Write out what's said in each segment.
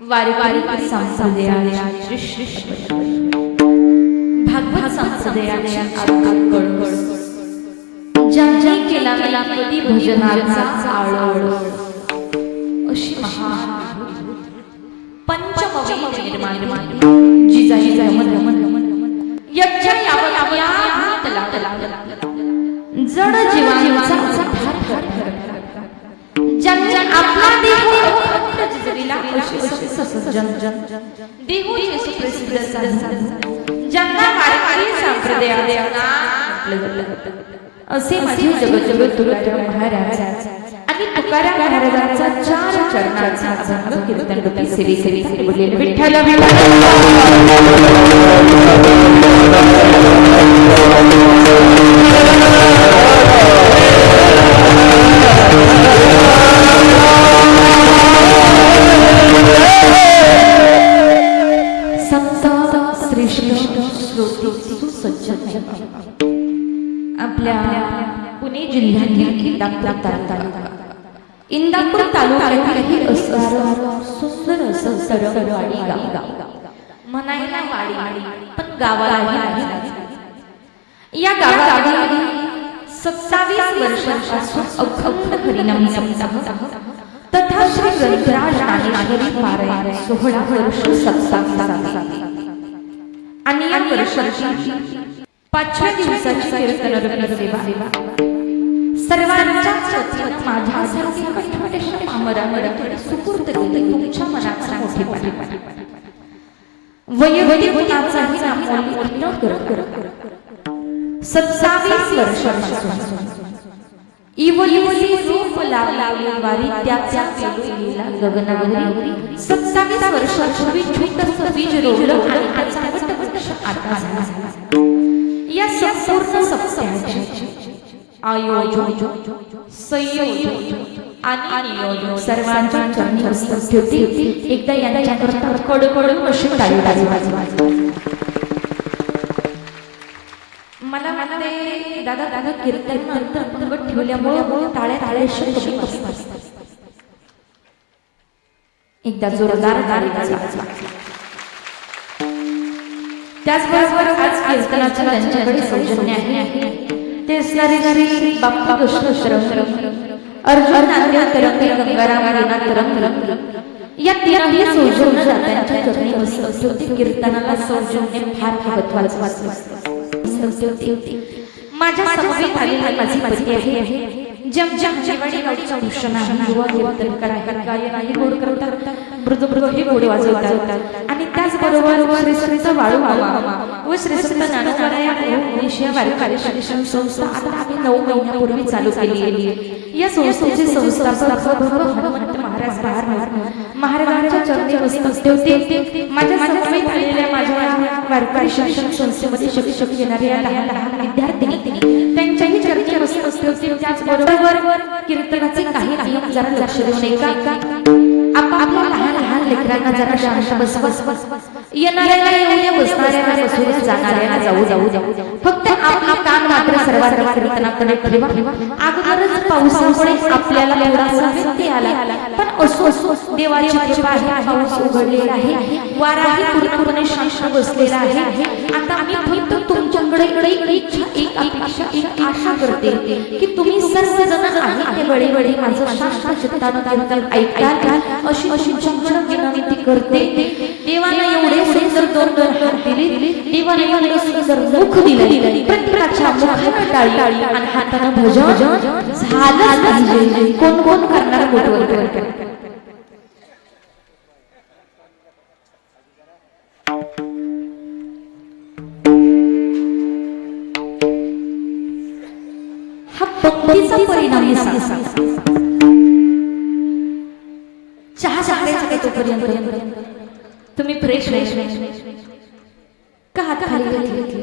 वारी संप्रदायाच्या भागवत संप्रदायाच्या ज्यांनी केला कधी भजनाचा आळवळ अशी महान पंचमवेद निर्माण जिजाई यज्ञ जड जीवांचा ज्यांनी आपला देह जिजविला देहू येशू ख्रिस्त ज्यांना वारकरी संप्रदायाला असे माझे जगद्गुरु तुकाराम महाराज आणि तुकाराम महाराजांचा चार चरणांचा अभंग कीर्तन रूपी सेवेकरिता बोललेले विठ्ठल आपल्या पुणे जिल्ह्यातील इंदापूर तालुक्यातील असणारं सुंदर असं सरळवाडी गाव म्हणायला वाडी पण गावाला या गावात 27 वर्षांपासून अखंड हरिनाम सप्ताह तथा श्री ग्रंथराज ज्ञानेश्वरी पारायण 16 वर्ष सप्ताह आणि या वर्षाची 5व्या दिवसाची कीर्तन सेवा सर्वांच्या सत्संग माझ्यासारखी कठोर पामरांवर सुपूर्द केली तुमच्या मनाचा मोठेपणा वैयक्तिक गुणाचाही नामोल्लेख न करत 27 वर्षांपासून इवलिवली रूप लावली वारी त्याच्या पेलूला गगनावरी 27 वर्षापूर्वी छोटंसं बीज रोवलं आणि त्याचा वटवृक्ष आता झाला या संपूर्ण सप्ताहाचे आयोजन संयोजन आणि नियोजन सर्वांच्या चरणी असतात एकदा यांच्याकरता कडकडून अशी टाळी वाजवा मला वाटते दादा कीर्तन नंतर ठेवल्यामुळे टाळ्या कमी असतात एकदा जोरदार टाळी वाजवा त्याचबरोबर आज कीर्तनाच्या त्यांच्याकडे सौजन्य आहे ते असणारे बाप्पा कृष्ण अर्जुन नांदेड तरंगे गंगाराम रीना तरंग या तीनही सौजन्य दात्यांच्या चरणी बसत कीर्तनाला सौजन्य फार महत्त्वाचं माझ्या समवेत आलेले माझे पती आहे जेवढी गावच्या भूषण आहे युवा कीर्तनकार आहे गायन आहे गोड करतात मृदुमृग हे गोड वाजवतात आणि त्याचबरोबर श्रीसंत वाळू मामा व श्रीसंत ज्ञानोबा या वारकरी शिक्षण संस्था आता आम्ही 9 महिन्यापूर्वी चालू केली आहे या संस्थेचे संस्थापक हनुमंत महाराज महाराजांच्या चरणी बसत होते माझ्या समवेत आलेल्या माझ्या वारकरी शिक्षण संस्थेमध्ये शिक्षक येणाऱ्या लहान विद्यार्थी त्यांच्याही चरणी बसत होते त्याचबरोबर कीर्तनाचे काही नियम जरा लक्ष देऊन एका आपल्या लहान लेकरांना जरा शांत बसवा येणाऱ्याला येऊया बसणाऱ्याला बसून जाणाऱ्याला जाऊ फक्त आपला कान मात्र सर्वात कीर्तनाकडे ठेवा अगोदरच पावसामुळे आपल्याला थोडासा व्यत्यय आला पण असो देवाची कृपा आहे पाऊस उघडलेला आहे वाराही पूर्णपणे शांत बसलेला आहे आता मी फक्त तुमच्याकडे एक अपेक्षा आशा करते की तुम्ही सर्वजण आहे वेळी माझं शांत चित्तानं कीर्तन ऐकाल अशी तुमच्याकडे विनंती करते देवाने एवढे सुंदर दोन हात दिले देवाने एवढे सुंदर मुख दिले प्रत्येकाच्या मुखाला टाळी आणि हाताने भजन झालं पाहिजे कोण करणार मोठं हा भक्तीचा परिणाम चहा साखरेचा तोपर्यंत तुम्ही फ्रेश का हात खाली घेतले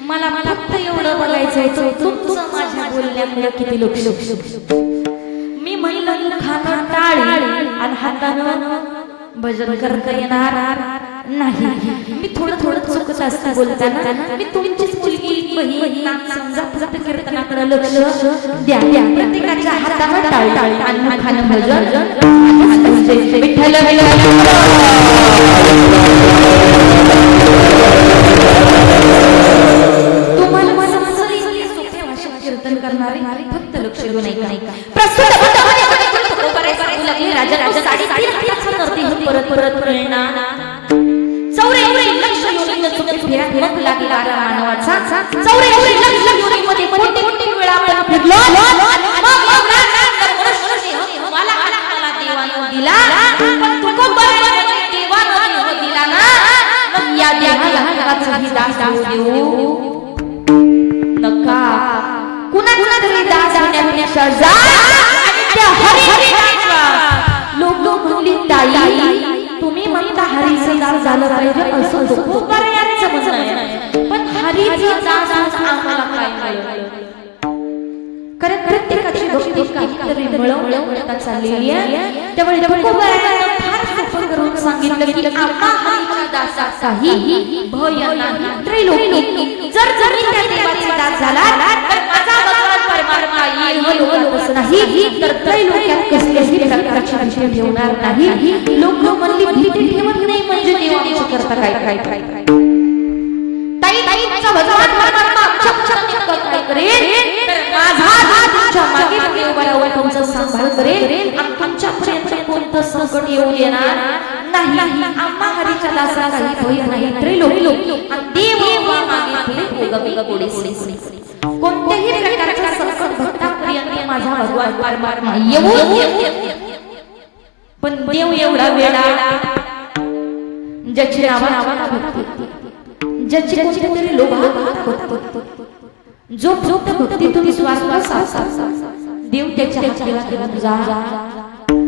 मला फक्त एवढं बघायचं होतं तुमचं माझ्या बोलण्यामुळे किती लोक मी महिला खाणं टाळी आणि हातानं भजन करता येणार नाही मी थोडं चुकत असता बोलताना मी तुमचीच मुलगी बहीण नाम समजा फक्त कीर्तनाकडे लक्ष द्या प्रत्येकाच्या हातावर टाळी आणि खान भजन विठ्ठल तुम्हाला सोप्या भाषेत कीर्तन करणारे फक्त लक्ष देऊ नाही प्रस्तुत राजा साडी परत फिरणा चौरे लक्ष योनीने चुके फिरा मग लागला मानवाचा चौरे लक्ष योनीमध्ये कोटी वेळा आपण फिरलो मला देवानं दिला पण तुको बरोबर देवानं दिला ना मग या देवाला ही दास देऊ नका कुणा तरी दास होण्यापेक्षा जा आणि त्या हरी लोक म्हणली ताई तुम्ही म्हणता हरीचं दास झालं पाहिजे असं खूप बऱ्याचं म्हणणं आहे पण हरीचं दास आम्हाला काय कळलं कारण प्रत्येकाची भक्ती काहीतरी मिळवता चाललेली आहे त्यामुळे तुकोबारायानं फार सोपं करून सांगितलं की आम्हा हरीच्या दासात काही भय नाही त्रैलोकी जर मी त्या देवाचा दास झाला तर माझा भगवान परमात्मा येईल हलो असं नाही तर त्रैलोक्यात कसल्याही प्रकारची भीती ठेवणार नाही लोक म्हणली भीती ठेवत नाही म्हणजे देव आमचं करता काय ताई तुमचा भगवान परमात्मा आमच्या काय करेल तर माझा तुमच्या मागे मागे उभा राहून तुमचं सांभाळ करेल आमच्यापर्यंत कोणतं संकट येऊ देणार नाही आम्हा हरीच्या दासाला काही भय नाही त्रैलोकी देव मागे पुढे उगमी गोडी कोणत्याही प्रकारचा संकट भक्तापर्यंत माझा भगवान परमात्मा येऊ पण देव एवढा वेळा ज्याची नावाला भक्ती ज्याची कोणत्यातरी लोभ जो भक्ती तुम्ही स्वार्थ देव त्याच्या हाताला जा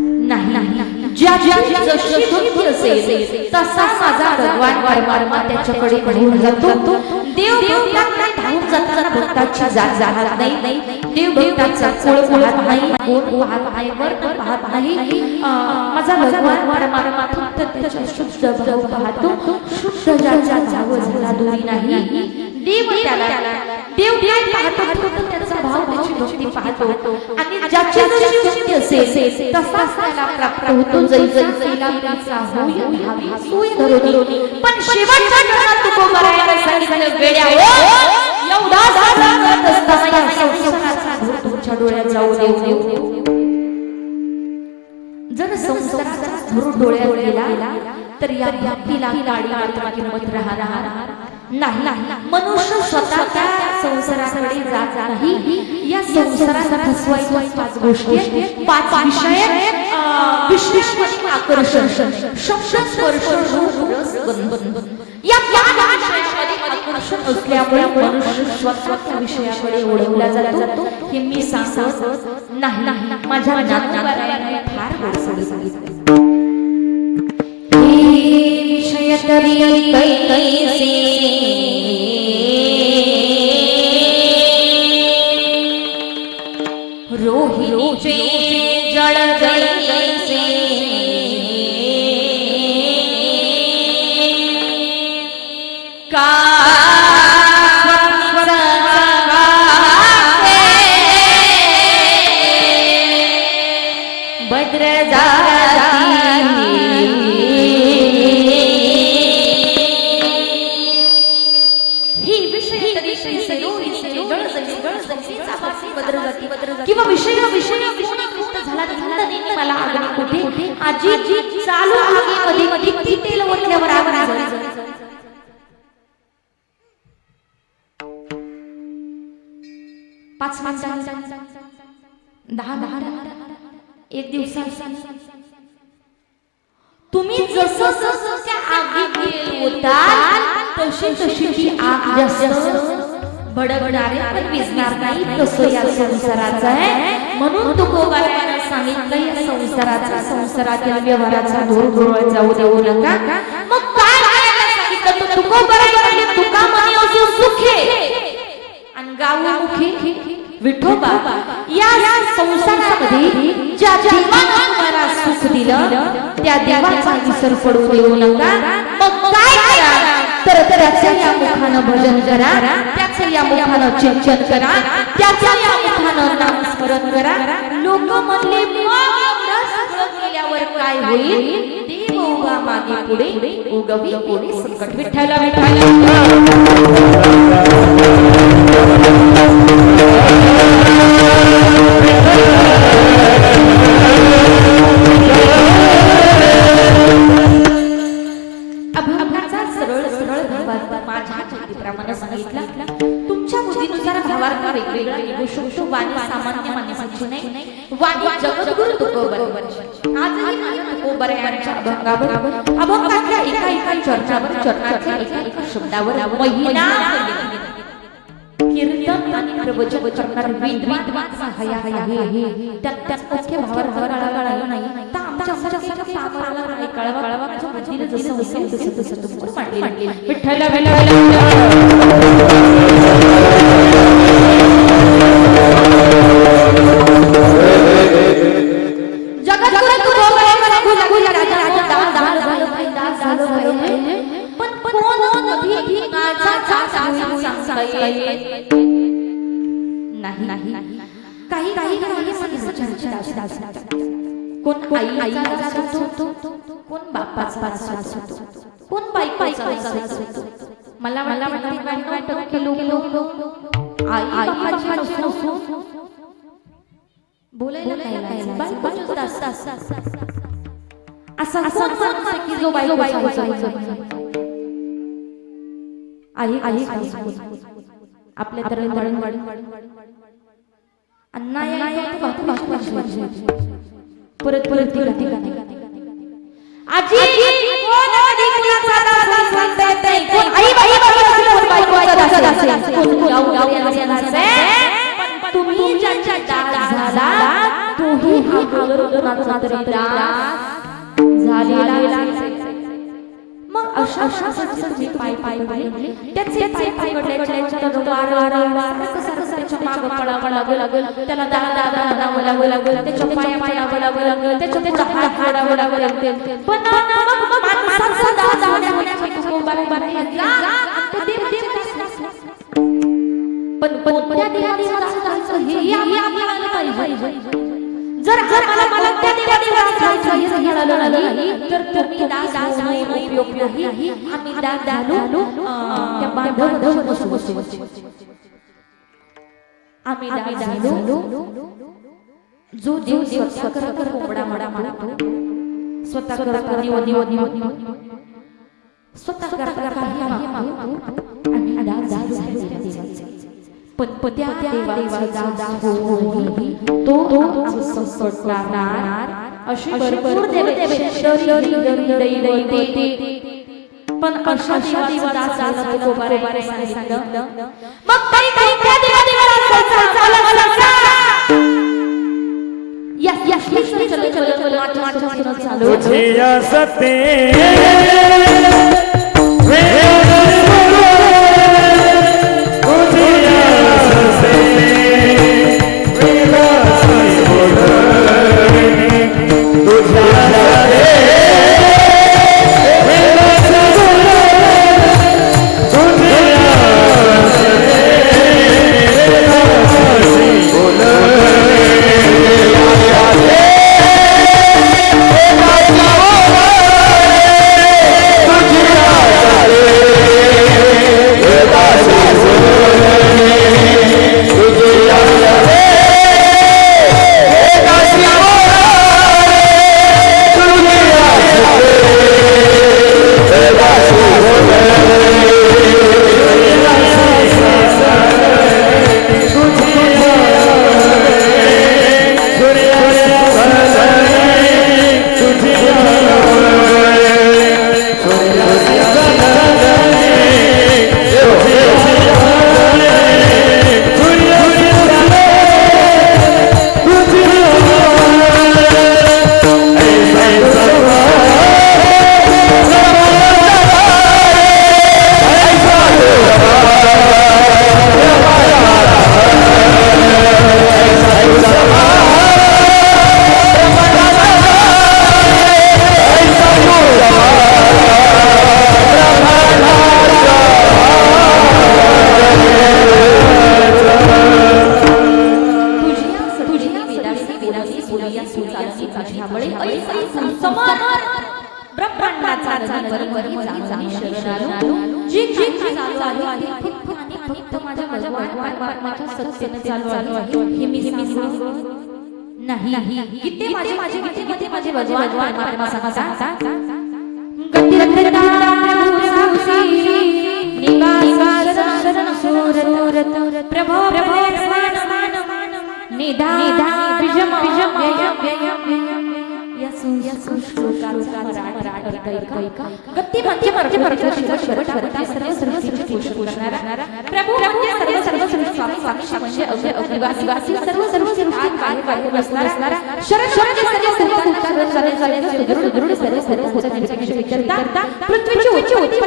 नाही ज्या जशी भक्ती असेल तसा माझा भगवान परमात्मा त्याच्याकडे घेऊन जातो देव भक्तांना धावून जाताना भक्ताची जात नाही देव भक्ताचा कोळ पाहत नाही कोण पाहत आहे वर्ण पाहत नाही माझा भगवान परमात्मा फक्त त्याच्या शुद्ध भाव पाहतो शुद्ध ज्याचा भाव झाला दूरी नाही देव पाहतो फक्त त्याचा भाव त्याची भक्ती पाहतो आणि ज्याची जशी भक्ती असेल तसा त्याला प्राप्त होतो जैसे केला त्याचा होय सोय धरून पण शेवटच्या काळात तुकोबारायाने सांगितलं वेड्याओ एवढा जात असताना संसाराचा धूर तुमच्या डोळ्यात जाऊ देऊ जर संसाराचा धूर डोळ्यात गेला तर या भक्तीला काळी मात्र किंमत राहणार नाही मनुष्य स्वतःच्या संसाराकडे जात नाही या संसाराला फसवायच्या पाच गोष्टी पाच विषय विशेष आकर्षण शब्द स्पर्श रूप रस गंध या पाच विषयामध्ये आकर्षण असल्यामुळे मनुष्य स्वतःच्या विषयाकडे ओढवला जातो हे मी सांगत नाही माझ्या ज्ञानोबारायाने फार गोड सांगितलं विषय तरी कैसे रोहिणीचे जळ जैसे भद्र किंवा विषय झाला मला कुठे आजी चालू आगीमध्ये किती तेल ओतल्यावर आग लागली 5 मिनिटांनी 10 एक दिवसात तुम्ही जसं त्या आगीत होताल तशी ती आग जास्त भडभडारे पण विझणार नाही तसं या संसाराचं आहे म्हणून तुकोबारायाने सांगितलं या संसारातील व्यवहाराचा धूर जाऊ देऊ नका मग काय करायला सांगितलं तुकोबारायाने तुका मनी असो सुखे आणि गावमुखी विठोबा या संसारामध्ये ज्या देवाने तुम्हाला सुख दिलं त्या देवाचा विसर पडू देऊ नका मग काय करा तर त्याच्या या मुखानं भजन करा, त्याच्या या मुखानं चिंतन करा, त्याच्या या मुखानं नामस्मरण करा. लोक म्हणले मग एवढं सगळं केल्यावर काय होईल? देव उगा मागे पुढे उगवी कोणी संकट. विठ्ठल अभंगाचा सरळ सरळ भावार्थ माझ्या माहितीप्रमाणे सांगितला. तुमच्या बुद्धीनुसार भावार्थ वेगवेगळा निघू शकतो. वाणी सामान्य माणसाची नाही, वाणी जगद्गुरु तुकोबर. आजही माझ्या तुकोबर यांच्या अभंगातल्या एका एका चरणाच्या एका शब्दावर महिना कीर्तन आणि प्रवचन करणारे विद्वान आहे. त्यात मुख्य भावार्थ नाही. तर आमच्या सामराला नाही कळवा बुद्धीला जसं असेल तसं तुमचं मांडले. विठ्ठल जगद्गुरु तुकोबर पण कोण कधी सांगता येईल नाही. काही कोण आईचा दास होतो, कोण बापाचा दास होतो, कोण बायकोचा दास होतो. मला वाटतं आई बापाची नसो बोलायला काय बायकोचा दास असा की जो बायकोचा आई आपल्या तरुण परत आजी कोण आधी कुणाचा दास म्हणता येत नाही. कोण आई बायकोचा दास कोण गाव तुम्ही ज्यांच्या दास झाला तोही कुणाचा तरी दास झालेला. मग अशा तुम्ही पाय पडले, त्याचे पाय पकडल्याच्या त्याच्या मागं पडावं लागेल, त्याला दादा म्हणावं लागेल, त्याच्या पाया पडावं लागेल, त्याच्या हात पडावं लागेल. पण माणसाचा दास होण्यासाठी पण त्या देवाचा दास हे आपल्याला पाहिजे. जर मला त्या देवाचा दास मिळालं नाही तर तुम्ही दास होणे उपयोग नाही. आम्ही दास झालो त्या बांधव बसू. आम्ही दास झालो जो जीव स्वतः कर कोंबडा म्हणतो, स्वतः कर निवड स्वतः कर काही मागतो. आम्ही दास झालो त्या देवाचे. पण त्या देवाचा दास होई तो संकट टाळणार. अशी भरपूर पण अशा देवाचा दास तुकोबारे सांगितलं. मग काही त्या देवाला चालू सूर्याची तुझ्यावळे ऐसा समर ब्रह्मांडाचा नदी जाणी शरण आलो जी चालू आहे फक्त माझ्या माझ्या सत्याने चालू आहे हे मी सांगू नाही किती माझे भगवान सांगा गती रंगता निवास सूरत प्रभो निधा विजम गती म्हणजे प्रभू सर्व स्वामी म्हणजे अविवासी सर्व बसणारा पृथ्वीची उंची होती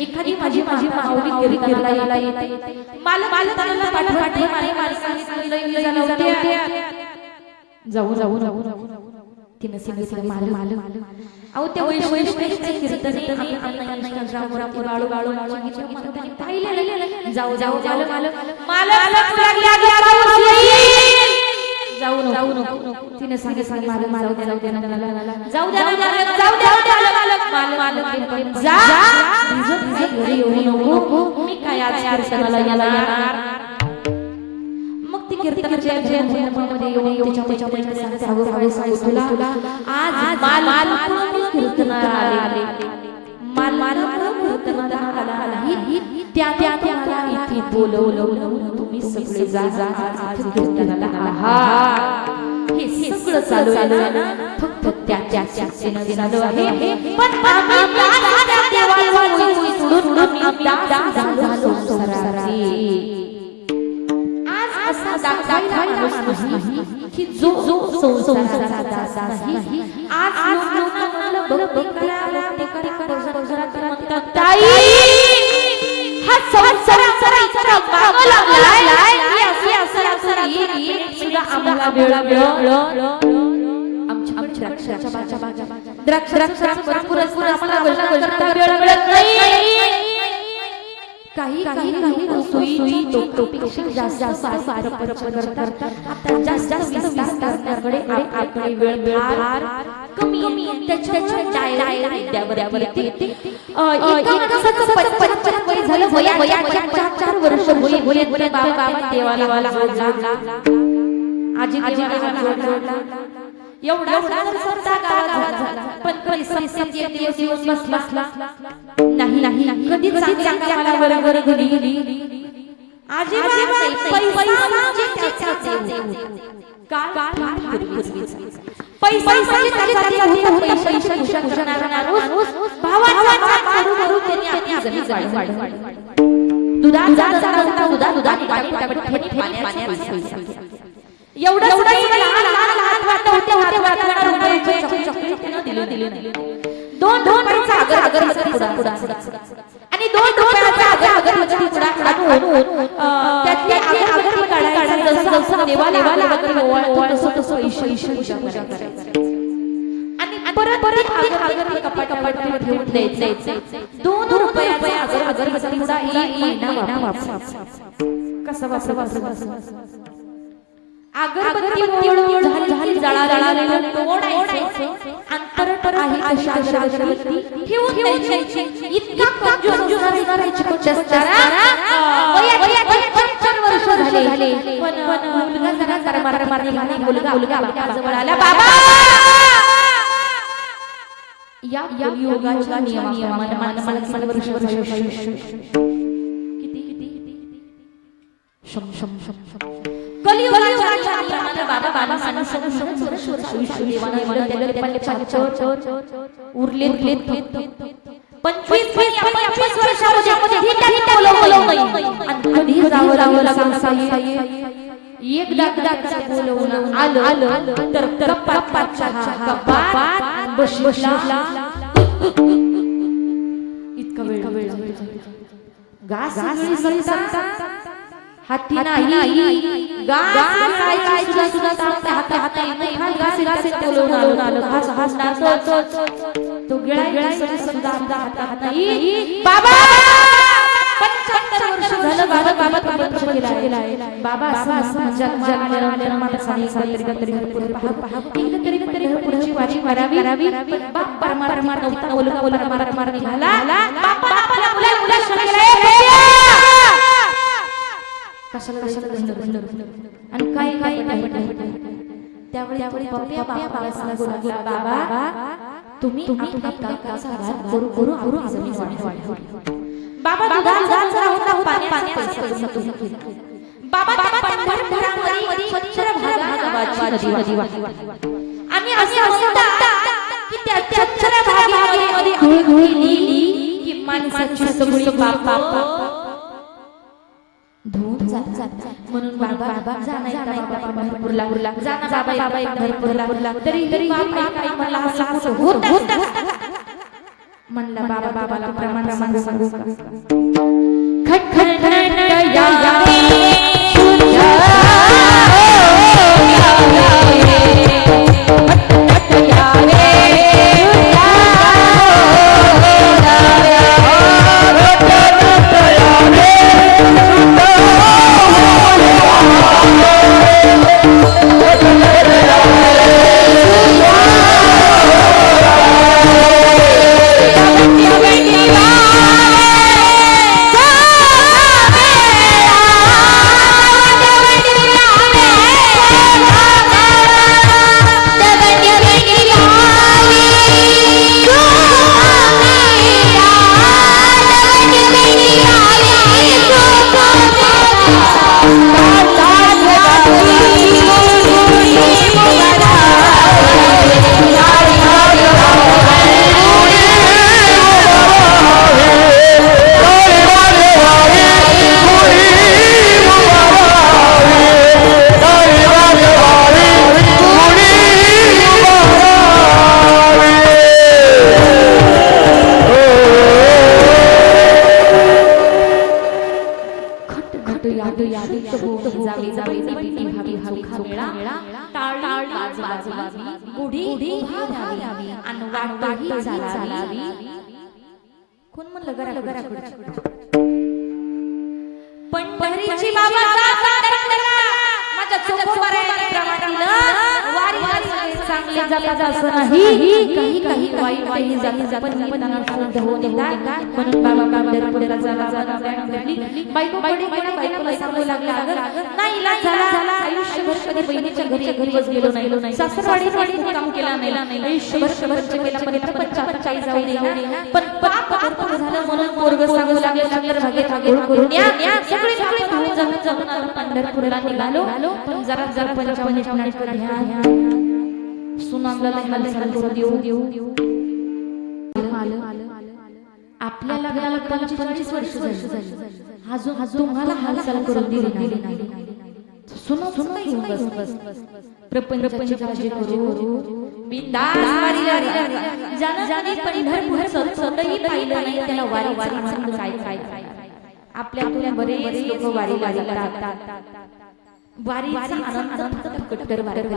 एखादी माझी माऊली करायला येते जाऊ तिने सांगितलं माल अहो त्या वैष्णवीचे कीर्तने जाऊ तिने सांगितलं मी काय आज मग ती कीर्तनाच्या मध्ये येऊन तुला आज कीर्तनाला आले त्या इथे बोलवलं तुम्ही सगळे जा आज कीर्तनाला आहात हे सगळं चालू आहे ना फक्त त्या चालू आहे पण असा दाखवायला की जो संसाराचा दास नाही आज लोकांना म्हणतात ताई हा संसाराचा मागं लागलाय सुद्धा आम्हाला वेळ आमच्या द्राक्ष भरपूर आम्हाला वेळ मिळत नाही काही सुई टोपीपेक्षा जास्त करतात जास्त विस्ताराकडे आपले वेळ फार कमी त्याच्या विद्यावर येते झालं वयाच्या 4 वर्ष होईल बाबा देवाला आजी एवढा पण दिवस बसला नाही कधी चांगला मला बरोबर घरी आजी दोन आणि 2 रुपयाचा अगरबत्ती पुडा आणून त्यातले अगरबत्ती काढायचा जसं देवाला तसं पूजा करायचं आणि परत अगरबत्ती कपाटात ठेवून द्यायचे 2 रुपयाचा अगरबत्ती पुडा 1 महिना वापस कसा वापस अगरबत्ती झाली जळालेलं तोडायचं अंतर आहे अशा अगरबत्ती ठेवून द्यायची इतका कंजूस करायची वर्ष झाले पण मुलगा जरा मारली मुलगा जवळ आला बाबा या योगाच्या नियमाने मला वर्ष किती कलियुगाच्या बाबा माणूस उरले 25 वर्षामध्ये एकदा बोलवून आलं तर कपाचा कपात बसला इतका वेळ घास हाती नाही गास काय सुद्धा सुद्धा हाता गास बोलवून आलो हास नाचत तो गिळा सुद्धा हातात नाही बाबा 75 वर्ष झालं बाबा तपस्या केलाय बाबा असं जन्माला तरी पुढची वारी करावी बाप परमात्मा नव्हता परमात्मा निघाला बापाला मुला कशाला आणि काय त्यावेळी पप्पा बाबा तुम्ही काकाचा हात करू जमीन वाढ बाबा दुधाचा होता पाण्याचा बाबा पंढरपुरामध्ये स्वच्छ भागाची नदी आणि असं म्हणतात की त्या स्वच्छ भागामध्ये आंघोळी की माणसाची सगळी पाप धुवून जातात म्हणून बाबा जाणार पंढरपूरला जाना बाबा पंढरपूरला तरी काय म्हणला असं होत म्हणला बाबाला प्रमाण सांगू खट कोण म्हणलं गरा पंढरीची बाबा माझ्या चोखोबाराने प्रमाणाला वारी चांगले जातात असं नाही काही वाईटही जातात पण निदान शुद्ध होऊन येतात म्हणून बाबा पंढरपूरला जाणार बायकोला सांगू लागला नाही झाला आयुष्यभर कधी बहिणीच्या घरी गेलो नाही सासरवाडीत काम केला नाही आयुष्यभर केला पण 45 जाऊ दे पण पाप भरपूर झालं म्हणून पोरग सांगू लागले चंद्रभागेत आंघोळ करून या सगळी जाऊन पंढरपूरला निघालो पण जरा 55 मिनिट घ्या सुनामला हालचाल करू देऊ आपल्या लग्नाला 25 वर्ष झाली अजून तुम्हाला हालचाल करून दिली नाही सुनो बस प्रपंचाची काळजी करू बिंदास वारी जाने पंढरपूरचं तोंडही पाहिलं नाही त्याला वारी म्हणून काय आपल्या बरेच लोक वारीला जातात वारीचा आनंद फक्त कट्टर वारीला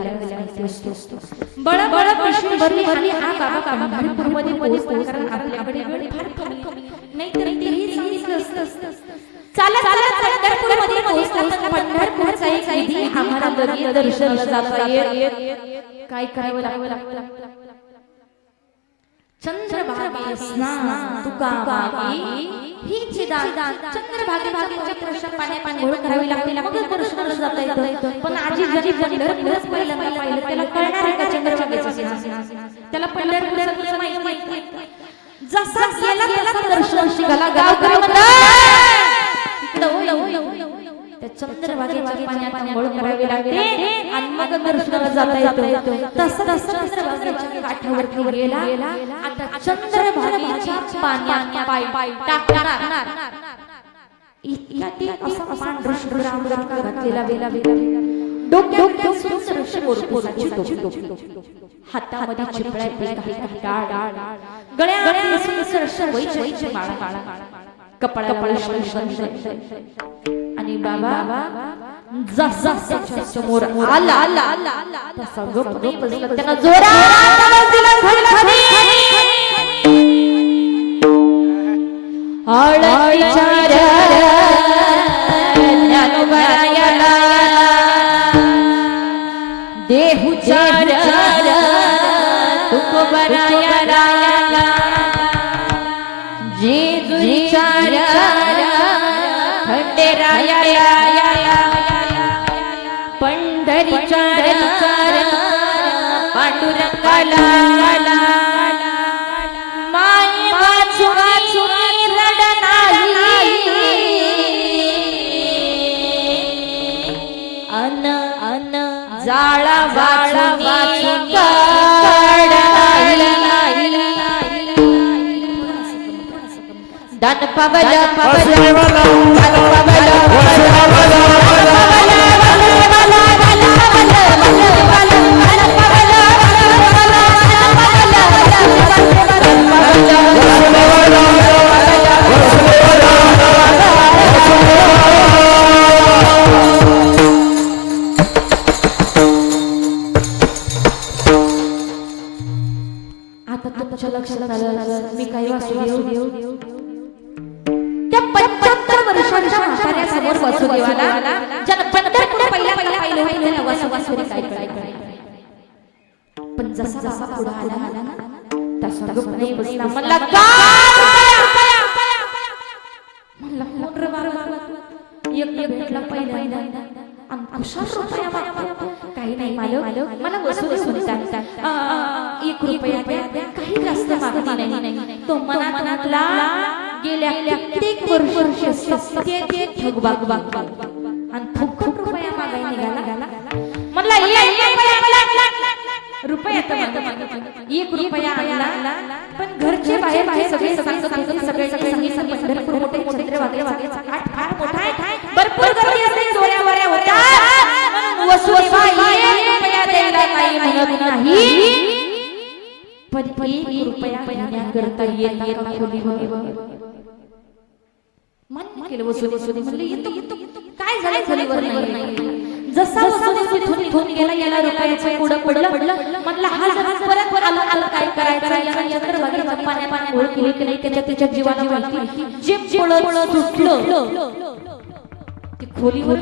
असतो बळ पिशवी भरली हा बाबा पंढरपूरमध्ये पोहोचतो कारण आपल्याकडे फार कमी नाहीतर तेही सांगितलं असतं चालत पंढरपूरमध्ये पोहोचला पंढरपूरचा एक विधी आम्हाला लगेच दर्शनाला जाता येत काय करावं लागलं चंद्रभागे स्नान तुकाबाई ही चिदान चंद्रभागेच्या प्रशात पाण्यात आंघोळ करावी लागते मग दर्शनाला जाता येतं पण आजी जरी पंढरपूरच पहिल्यांदा पाहिलं त्याला कळणार आहे का चंद्रभागेचं स्नान त्याला पंढरपूरचं माहिती जसा गेला दर्शन शिकायला गावकरी म्हणतात त्या चंद्रभागेच्या पाण्यात आंघोळ करावी लागते आणि मग दर्शनाला जाता येतं तसं चंद्रभागेच्या काठावर गेला आता चंद्रभागेच्या पाण्यात पाय टाकणार इतकी असा पांढरा घातलेला डोक्यात सुंदर शिरोरपोसाची टोपी हातामध्ये चिपळ्या काही गळ्यात सुंदर वैचे माळा कपाळाला आणि बाबा जसा त्याच्या समोर आला तसा गप्प बसला. त्यानं जोरात आवाज दिला खणखणी हळदीच्या ज्ञानोबायाला देहूच्या तुकोबारायाला जेजुरीच्या खंडेरायाला पंढरीच्या पांडुरंगाला माई वाचुनी रडनाई अन जाळा वाचुनी दान पवल आता तुमच्या लक्षात आलं मी काही वासुदेव त्या 75 वर्षांच्या म्हाताऱ्यासमोर वासुदेवाला ज्यानं पंढरपूर पहिला पाहिलं वासुदेव काय पण जसा पुढे आला ना तसा गप्प बसला. म्हणला कोण रे बाबा एक भेटला पहिल्यांदा आणि खुशाल रुपया मागतो. काही नाही मालक मला वसुदेव म्हणतात 1 रुपया द्या काही जास्त मागणी नाही. तो मनातला गेल्या कित्येक वर्ष सत्य ठगबाग आणि फुकट रुपया मागायला निघाला. म्हणला रुपया तर 1 रुपया आणला पण घरचे बाहेर सगळे पंढरपूर मोठे चित्र वागले फार मोठा आहे भरपूर गर्दी असते चोऱ्या वऱ्या होतात वसुदेवा 1 रुपया द्यायला काही म्हणत नाही पण 1 रुपया घेण्याकरता येत खोलीवर मन केलं वसुदेव म्हणले येतो काय झालं खोलीवर नाही. जसा वसुदेव तिथून गेला याला रुपयाचं पुढं पडलं. म्हणला हा परत आला काय करायचं याला चंद्रभागेच्या पाण्यात ओळखली की नाही त्याच्या जीवाला माहिती. जे पळत सुटलं ती खोलीवर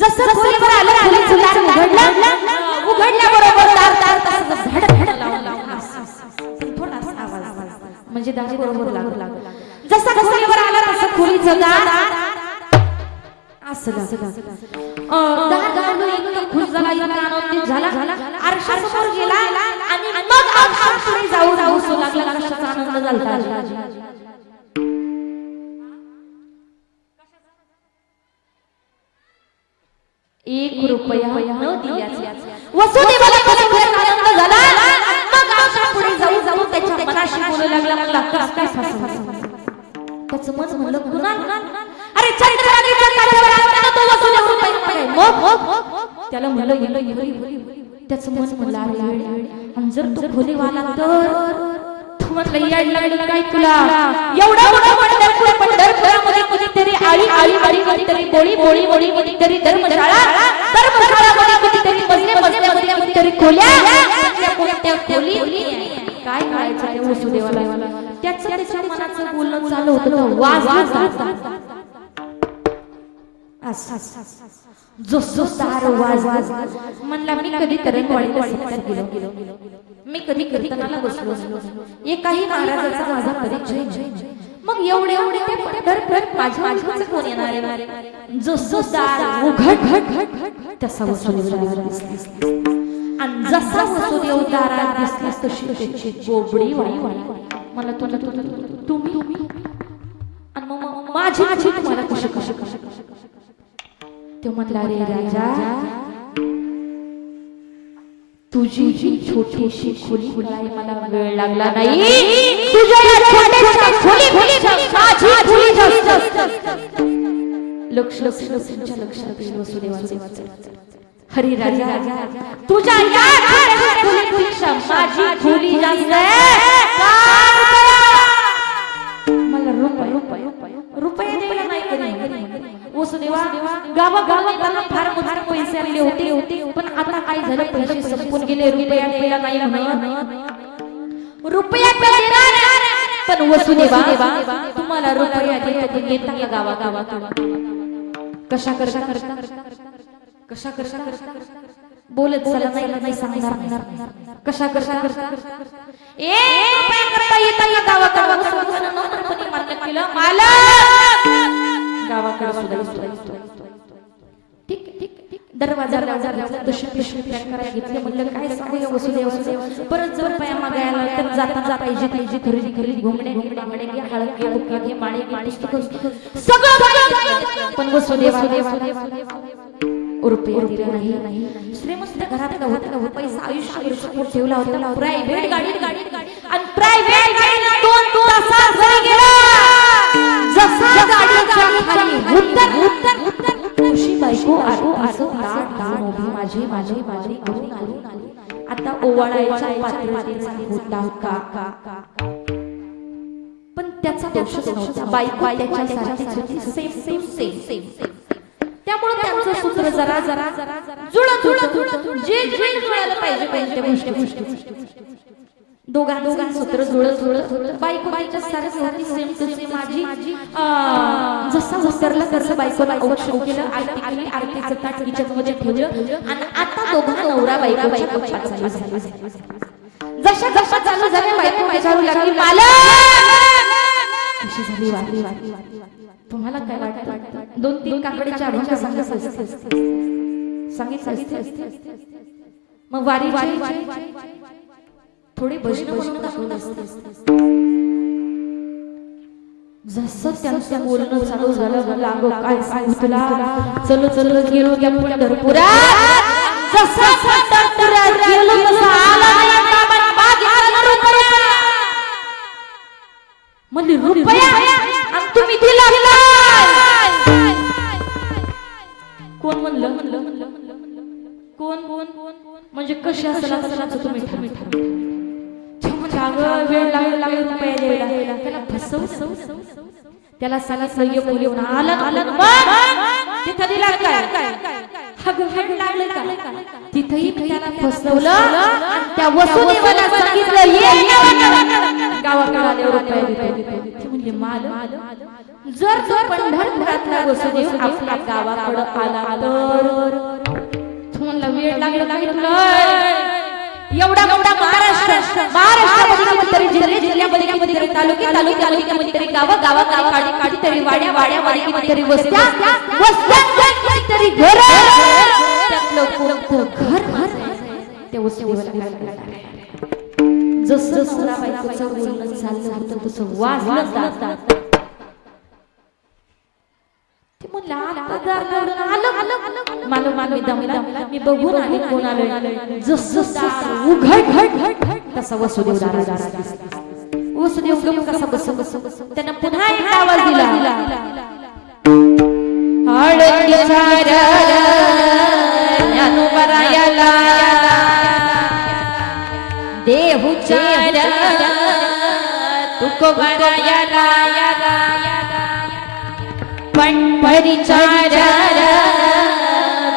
जसं खोलीवर आलं खोलीचं दार उघडल्याबरोबर दार धड लावला थोडासा आवाज म्हणजे दार बरोबर लागला. जसा खोलीवर आला तसं खोलीचं दार दार एकदम खुश झाला आनंदित झाला आरशासमोर गेला आणि मग आरशापुढे जाऊ सो लागला. कशाचा आनंद झाला 1 रुपया न दिल्याचा वसुदेवाला खरोखर आनंद झाला. मग आरशापुढे जाऊ त्याच्या मनाशी बोलू लागला. काय त्याचं मन म्हणलं कुणाल अरे चंद्रभागेच्या काठावर असताना तो वसुदेव रुपये मग त्याला म्हणलं त्याचं मन म्हणलं आणि जर तो खोलीवाला तर म्हटलं यायला काय तुला एवढा मोठा पंढरपुरामध्ये कधीतरी आळी कधीतरी बोळी कधीतरी धर्मशाळामध्ये कधीतरी मजले कधीतरी खोल्या खोली काय करायचं वसुदेवाला त्याच्या मनाचं बोलणं चालू होतं. म्हणला मी कधी गेलो मी कधी कीर्तनाला बसलो एकाही महाराजाचा माझा परिचय. मग एवढे ते पंढरपुरात माझ्या कोण येणार जसं दार उघड तसा वसुदेव आणि जसा वसुदेव दारात दिसला तशी त्याची बोबडी वाढली. मला तुम्ही आणि मग माझी तुम्हाला कशी तो म्हटला रे राजा तुझी ही छोटीशी खोली मला वेळ लागला नाही. तुझ्या छोट्याशा खोलीपेक्षा माझी खोली जास्त लक्ष लक्षात येईल वसुदेवाचे. हरी राजा तुझ्या या खोलीपेक्षा माझी खोली जास्त मला रुपये द्यायला नाही कधी गावागावात त्यांना फार मोठे पैसे आले होते पण आता काय झालं पैसे संपून गेले रुपया पेला नाही म्हणून रुपया पेला पण वसुदेवा तुम्हाला रुपया देता का गावागावात कशा बोलत चला नाही सांगणार कशा ए रुपया करता येता या गावागावात नम्रपणे मान्य केलं मालक गावाकडे सुद्धा ठीक दरवाजा पिशवी पॅक करायला घेतले म्हणलं काय सांगू वसुदेव परत जर पाया मागायला तर जाता पाहिजे खरेदी घुमणे बांगडे हळद बुके माळे पुस्तक सगळं पण वसुदेव रुपये दिले नाही श्रीमंत घरात होता पैसा आयुष्य ठेवला होता प्रायव्हेट गाडी आणि प्रायव्हेट गाडीला 2 तासात घरी गेला जसा गाडीच्या खाली उत्तर खुशी बायको असं ताट घेऊन उभी माझी करून आली आता ओवाळायच्या पातळीचा होता का पण त्याचा दोष नव्हता बायको त्याच्यासारखीच होती सेम त्यामुळे त्यांचं सूत्र जरा जुळत जे जुळायला पाहिजे गोष्टी दोघांचं सूत्र जुळत बायको बाईच्या सारखी होती सेम टू सेम माझी जसा उतरला तसं बायकोला औषध केलं आरतीचं ताट किचनमध्ये ठेवलं आणि आता दोघांना नवरा बायकोच्या गप्पा चालू झाल्या जशा चालू झाल्या बायको विचारू लागली मालक कशी झाली वारी तुम्हाला काय वाटतं 2-3 काकडीच्या अभंग सांगितलं मग वारी थोडी भजन म्हणून दाखवलं असतं जसं त्यांचं बोलणं चालू झालं लागो काय सांगू तुला चलो गेलो त्या पंढरपुरात जसा पंढरपुरात गेलो तसा आला नाही बाबा मागितला रुपया म्हणजे रुपया आणि तुम्ही दिला कोण म्हणलं कोण म्हणजे कशा असला तुम्ही वेळ लागला रुपया द्यायला त्याला फसव त्याला सांगितलं ये बोल येऊन आलं तिथं दिला काय लागलं का तिथेही त्याला फसवलं आणि त्या वसुदेवाला सांगितलं ये गावाकडे आले रुपया देतो म्हणजे माल जर पंढरपुरातला वसुदेव आपल्या गावाकडे आला तर तुम्हाला वेळ लागला एवढा महाराष्ट्रामध्ये जिल्ह्यामध्ये तालुक्यामध्ये तरी गावागावात तरी वाड्यामध्ये तरी वस्त्या तरी घर त्या वसुदेवाला जसं नवरा बायकोचं बोलणं चाललं होतं तसं वाजलं जात मी बघून आले कोण आले जसं उघड तसा वसुदेव कसा बस त्यांना पुन्हा एक आवाज दिला देहुचार तुकोबरायाला परिचार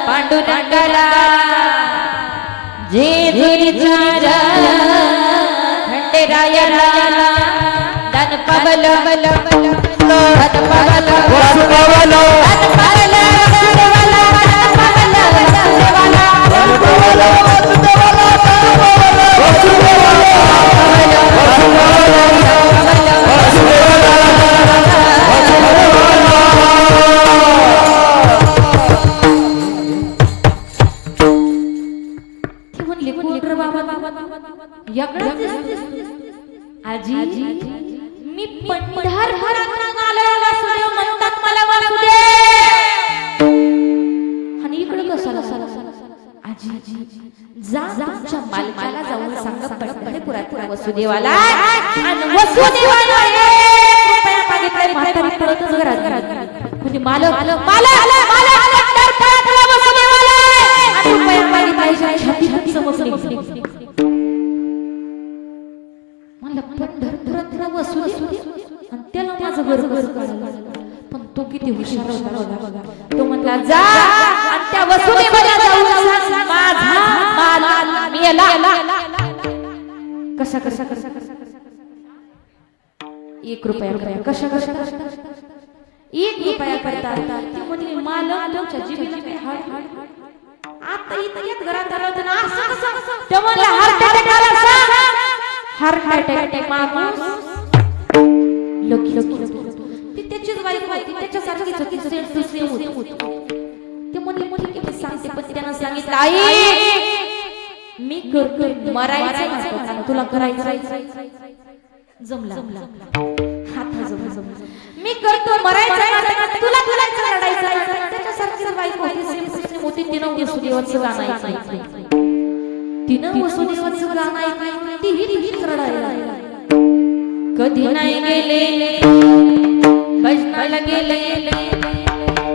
पांडुरंगाला जेजुरीचार खंडेरायाला धन पवल आजी मी पंढरपुरात आलेला वसुदेव म्हणतात मला वासुदेव आणि इकडे कशाला आजी जा तुमच्या मालकाला जाऊन सांगा पंढरपुरात वसुदेवाला आणि वसुदेवाला रुपया मागितले म्हातारी पळतच घरात म्हणजे मालक पंढरपुरातला वसुदेवाला आणि रुपया मागितले छाती चमकली पंढरपुरातला वसुदेव आणि त्याला माझं घर पण तो किती हुशार होता बघा. तो म्हणला जा आणि त्या वसुदेवाला जाऊन सांग माझा माल मेला. कशा 1 रुपया कशा 1 रुपया करता ती म्हणली मालक तुमच्या जीबीला काय हाड आता इतक्यात घरात आलं ना असं कसं ते म्हणले हार्ट अटॅक आला सांग. हार्ट अटॅक माणूस लकी ती त्याचीच बायको होती त्याच्यासारखीच होती सेम टू सेम होती. ते म्हणले की मी सांगते पण त्यानं सांगितलं आई मी करतो मरायचं तुला करायचं जमला हात जमला मी करतो मरायचं तुला लढायचं त्याच्यासारखीच बायको होती सेम टू सेम होती. तिनं वसुदेवाचं गाणं ऐकलं तिनं वसुदेवाचं गाणं ऐकलं तीही रडायला. कधी नाही गेले भजनाला गेले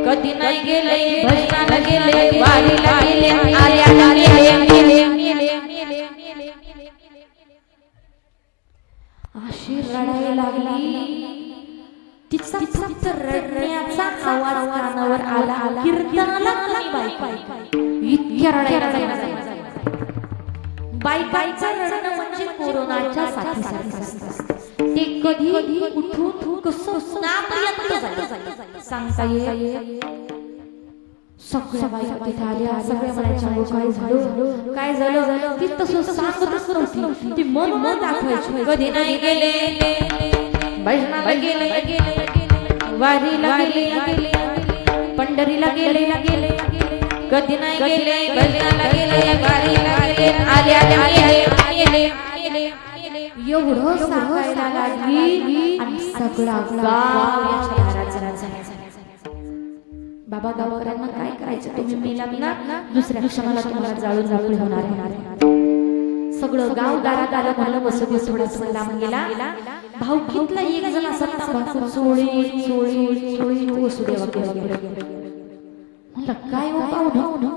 कधी नाही गेले भजनाला गेले वारीला गेले आर्याला गेले अशी रडायला लागली. तिचा फक्त रडण्याचा आवाज कानावर आला. कीर्तनाला कोणी बायको इतक्या रडायला लागल्या. बायकांचं रडणं म्हणजे कोरोनाच्या साथीसारखं ते कधी उठून कसं सांगता येईल. सगळ्या बायका तिथे आल्या सगळ्या म्हणायच्या काय झालं ती तसं सांगतच नव्हती. ती मन दाखवायची. कधी नाही गेले भजनाला गेले वारीला गेले पंढरीला गेले कधी नाही गेले भजनाला गेले वारीला गेले आले एवढं सांगायला लागली आणि सगळा गाव याच्या दारात झाला. बाबा गावकऱ्यांना काय करायचं तुम्ही मेलात ना दुसऱ्या क्षणाला तुम्हाला जाळून होणार. सगळं गाव दारात आलं. म्हणलं वसुदेव थोडासा लांब गेला. भाऊकीतला एक जण असा तंबाखू चोळी वसुदेवाकडे म्हणलं काय हो पाहुणं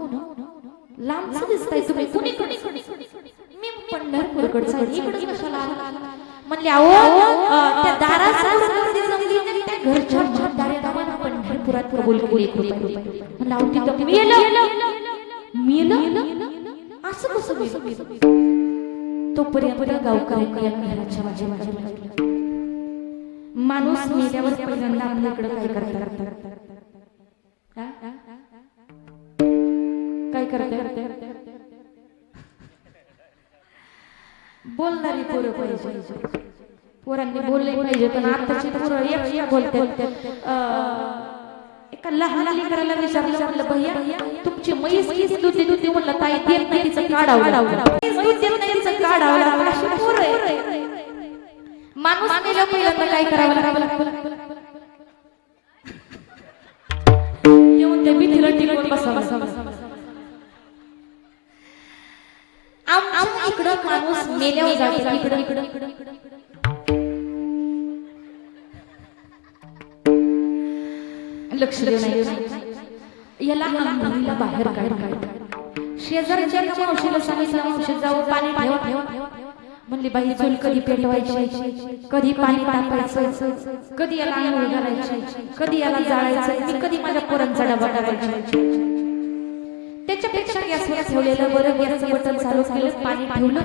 लांबच दिसताय तुम्ही कुणी मी पंढरपूरकडचा इकडे कशाला आला. म्हणले अहो त्या दारासमोर गर्दी जमली त्या घरच्या दारात आम्हाला पंढरपुरात कबूल केले. म्हणलं अहो तिथं मेलं असं कसं तोपर्यंत गावकऱ्यांनी घराच्या बाजूला माणूस मेल्यावर पहिल्यांदा आपल्याकडे काय करतात बोलणारी पोरं पाहिजे. पोरांनी बोलले पाहिजे पण आताची पोरं एक बोलतात. एका लहान लेकराला विचारलं म्हणलं भैया तुमची म्हैस किती दूध देते म्हणलं ताई देत नाही तिचं काढावं. अशी पोरं आहे. माणूस मेलं पहिल्यांदा काय करावं लागलं येऊन त्या भीतीला टिकून बसावं. आमच्या इकडं माणूस मेल्यावर जातो इकडं लक्ष देऊ नये. याला आंघोळीला बाहेर काढ. शेजारच्या मावशीला सांगितलं मावशी जाऊ पाणी ठेवा. म्हणली बाई चूल कधी पेटवायची कधी पाणी तापायचं कधी याला आंघोळ घालायची कधी याला जाळायचं कधी माझ्या पोरांचा डबा टाकायचा. त्याच्यापेक्षा गॅसवर ठेवलेलं बरं. गॅसचं बटन चालू केलं पाणी ठेवलं.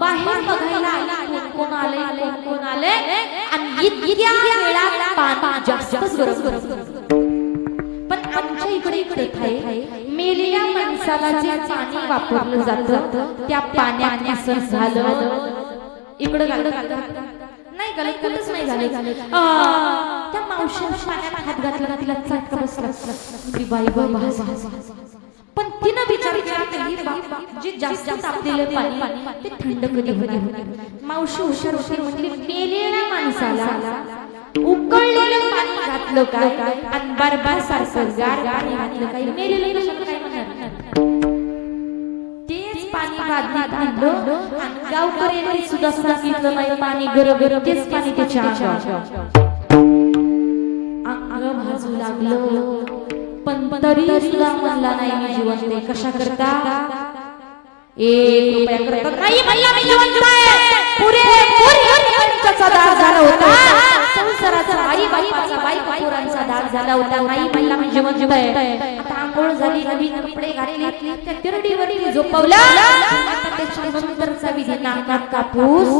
बाहेर बघायला कोण आले आणि इतक्या वेळात पाणी जास्तच गरम. पण आमच्या इकडे आहे मेलेल्या माणसाला जे पाणी वापरलं जातं त्या पाण्यात असं झालं. इकडं नाही घालत कुठंच नाही झाले. त्या मावशीने पाण्यात हात घातला तिला चटका बसला. बाई पण तिनं विचार केला जे जास्त तापलेलं पाणी ते थंड कधी होणार. मावशी हुशार म्हणली मेलेल्या माणसाला उकळलेलं पाणी घातलं काय आणि बरबार सारखं गार पाणी घातलं काय मेलेलं कशाला काय म्हणणार. तेच पाणी बादलीत आणलं आणि गावकऱ्यांनी सुद्धा सांगितलं नाही पाणी गरम तेच पाणी त्याच्या अंग भाजू लागलं. पण तरी सुद्धा म्हणला नाही मी जिवंत आहे. कशा करता 1 रुपया करता नाही म्हणला मी जिवंत आहे. पुरे पंचाचा दार झाला होता. संसाराचा आई बापाचा बायका पोरांचा दाग झाला होता नाही म्हणला म्हणजे म्हणतोय आता आंघोळ झाली नवीन कपडे घातले त्या तिरडीवरती झोपवला आता त्याच्या नंतरचा विधी नाकात कापूस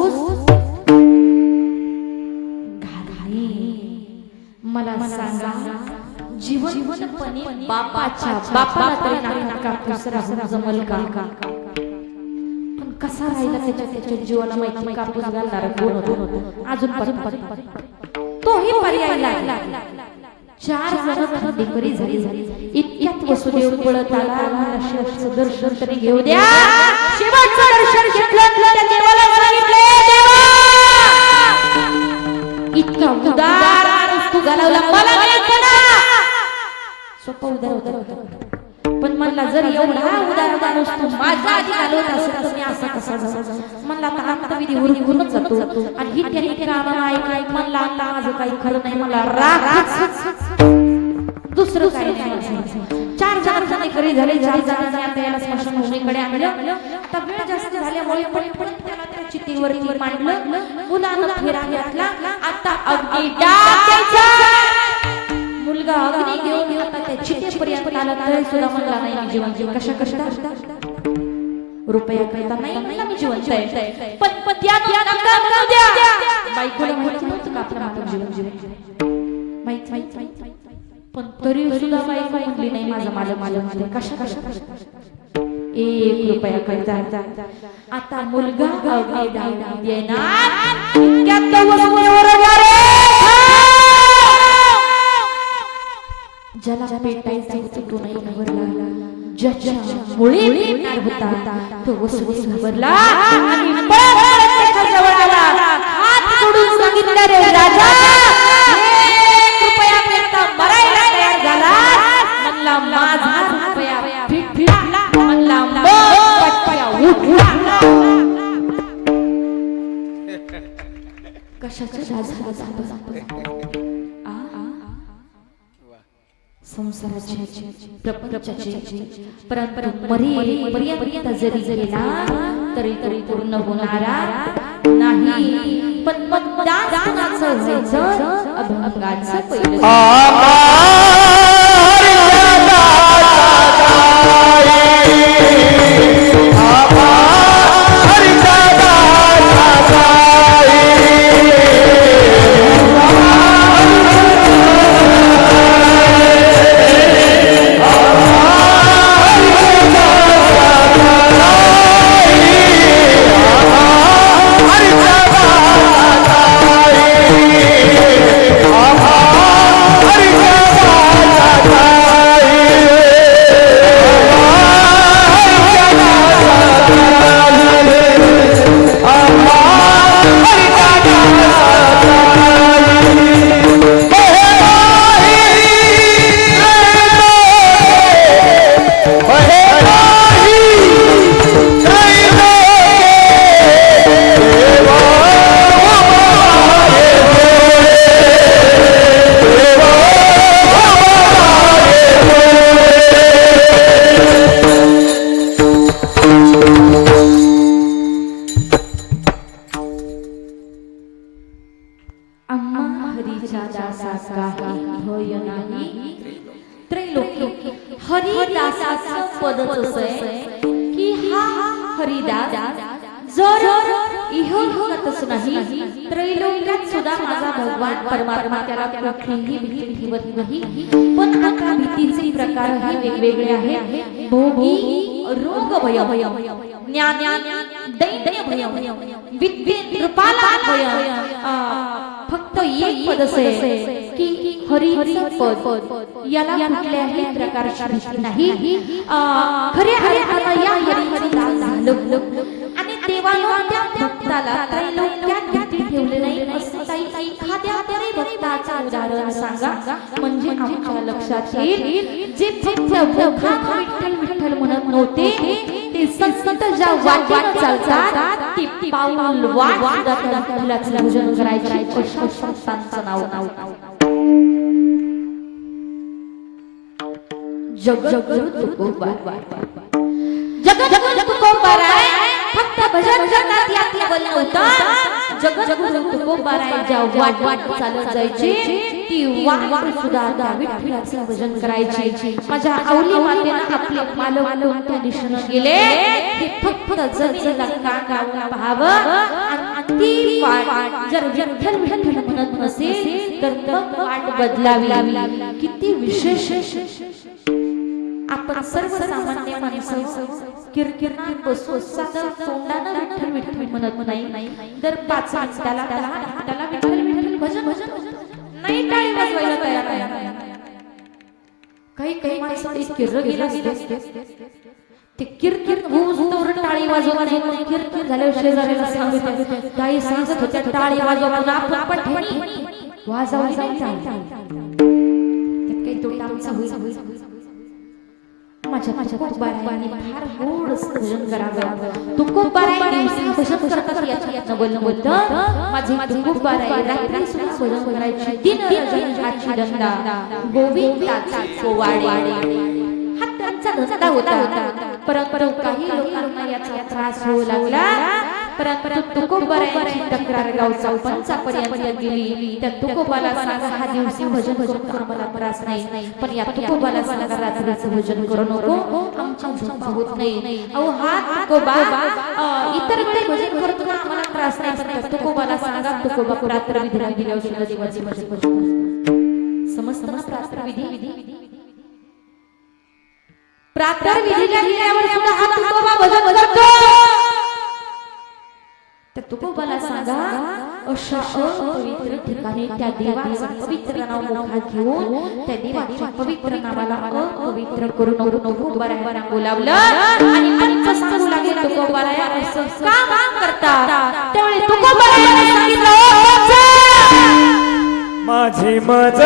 घालणे मला सांगा जीवनपणे बापाच्या बापाला तरी नाकात कापूस राहून जमल का पण कसा राहिला त्याच्या जीवाला माहिती कापूस घालणारा कोण होतो अजून तोही पर्याय लागला 4 जण थंडीकरी झाली इतक्यात वसुदेव पळत आला शेवटचं दर्शन तरी घेऊ द्या शेवटचं दर्शन घेतलं त्या देवाला सांगितले देवा इतका उदार माणूस तू घालवला मला मिळत ना सोपं उदार होतं पण म्हणला जर एवढा उदार माणूस तू माझ्या आधी घालवत असेल तर मी असा कसा जाऊ म्हणला आता अंतविधी उरकूनच जातो आणि ही त्याने काम ऐकाय म्हणला आता माझं काही खरं नाही मला राग दुसरं काही नाही 4 जण घरी झाले 4 जणांनी आता याला स्मशानभूमीकडे आणलं आता वेळ जास्त झाल्यामुळे पण त्याला त्या चितीवरती मांडलं मुलानं फेरा घातला आता अगदी मुलगा अग्नी घेऊन आता त्या चितेपर्यंत आला तरी सुद्धा म्हणला नाही जीवन कशा रुपया करता नाही म्हणला मी जिवंत आहे पण त्या नका म्हणू द्या बायकोला माहित नव्हतं का आपण जीवन माहित पण तरी सुद्धा बायको म्हणली नाही माझं कशा 1 रुपया करता आता मुलगा अग्नी दान देणार इतक्यात वसुदेवर ज्याला पेटायचा होता तो नाही घाबरला ज्याच्या मुळे पेटणार होता तो वसुदेव घाबरला आणि पळत त्याच्या जवळ आला हात जोडून सांगितलं रे राजा 1 रुपया करता मरायला तयार झाला म्हणला माझा रुपया फिटला म्हणला पटपया उठला कशाचं झालं संसाराची प्रपंचाची परंतु मरेपर्यंत जरी गेला तरी पूर्ण होणारा नाही पण दासनाचं व्हायचं अभंगाचं पहिलं हरिदासाचं पदच आहे की हा हरिदास जर इहलोकातच नाही त्रैलोक्यात सुद्धा माझा भगवान परमात्मा त्याला कुठलीही भीती ठेवत नाही पण आता भीतीचे प्रकार हे वेगवेगळे आहेत भोगी रोग भय ज्ञान दैन्य भय विद्ये कृपाला भय फक्त एक पद आहे की हरीचं पद याला कुठल्याही प्रकारची भीती नाही खऱ्या अर्थाने या हरीचं दान झालं आणि देवानं त्या भक्ताला त्रैलोक्यात भीती ठेवले नाही असं काही एखाद्या तरी भक्ताचं उदाहरण सांगा म्हणजे आमच्या लक्षात येईल जे फक्त विठ्ठल म्हणत नव्हते ते संत ज्या वाटेने चालतात ती पाऊल वाट सुद्धा त्याला पूजन करायची अशा संतांचं नाव जगद्गुरु तुकोबार फक्त भजन करतात यातलं बोलणं होतं जगद्गुरु तुकोबारायांच्या वाट वाट चालत जायची ती वाट सुद्धा त्या विठ्ठलाचं भजन करायची माझ्या आवली मातेनं आपले मालव कोणत्या दिशेनं गेले हे फक्त जमीला कान पाहावं आणि ती वाट जर विठ्ठल विठ्ठल म्हणत नसेल तर मग वाट बदलावी किती विशेष आपण सर्वसामान्य माणसं किरकिरणार बसू साधं तोंडानं विठ्ठल विठ्ठल म्हणत नाही दर 5 मिनिटाला त्याला विठ्ठल विठ्ठल भजन नाही टाळी वाजवायला तयार आहे काही माणसं ते किर्र गेला असते ते किरकिर होऊन टाळी वाजवत नाही किरकिर झाल्यावर शेजाऱ्याला सांगितलं काही सांगत होत्या टाळी वाजवून आपण पण ठेणी वाजवली नाही त्यात काही तोटा आमचा होईल माझ्या तुकोबारायांनी फार गोड भजन करावं तुकोबारायांनी भजन करतात याचं बोलणं होतं माझे तुकोबाराय रात्री सुद्धा भजन करायचे दिन रजनीची दंडा गोविंदाचा पोवाडे हा त्यांचा धंदा होता परंतु काही लोकांना याचा त्रास होऊ लागला परंतु तुकोबारायांची तक्रार गावचा पंचापर्यंत गेली त्या तुकोबाला सांगा हा दिवशी भजन करून मला त्रास नाही पण या तुकोबाला सांगा रात्रीचं भजन करू नको आमच्या झोप होत नाही अहो हा तुकोबा इतर वेळी भजन करतो ना आम्हाला त्रास नाही पण तुकोबाला सांगा तुकोबा रात्रविधी दिल्यावर सुद्धा देवाचे भजन समजतं ना रात्रविधी प्रातर्विधीला दिल्यावर सुद्धा हा तुकोबा भजन करतो तर तुकोबाला सांगा अशा पवित्र ठिकाणी त्या देवाचं पवित्र नाव मुखात घेऊन त्या देवाच्या पवित्र नावाला अपवित्र करू नको तुकोबारायांना बोलावलं आणि पंच सांगू लागले तुकोबाराया असं का करता त्यावेळी तुकोबारायांनी सांगितलं माझी मज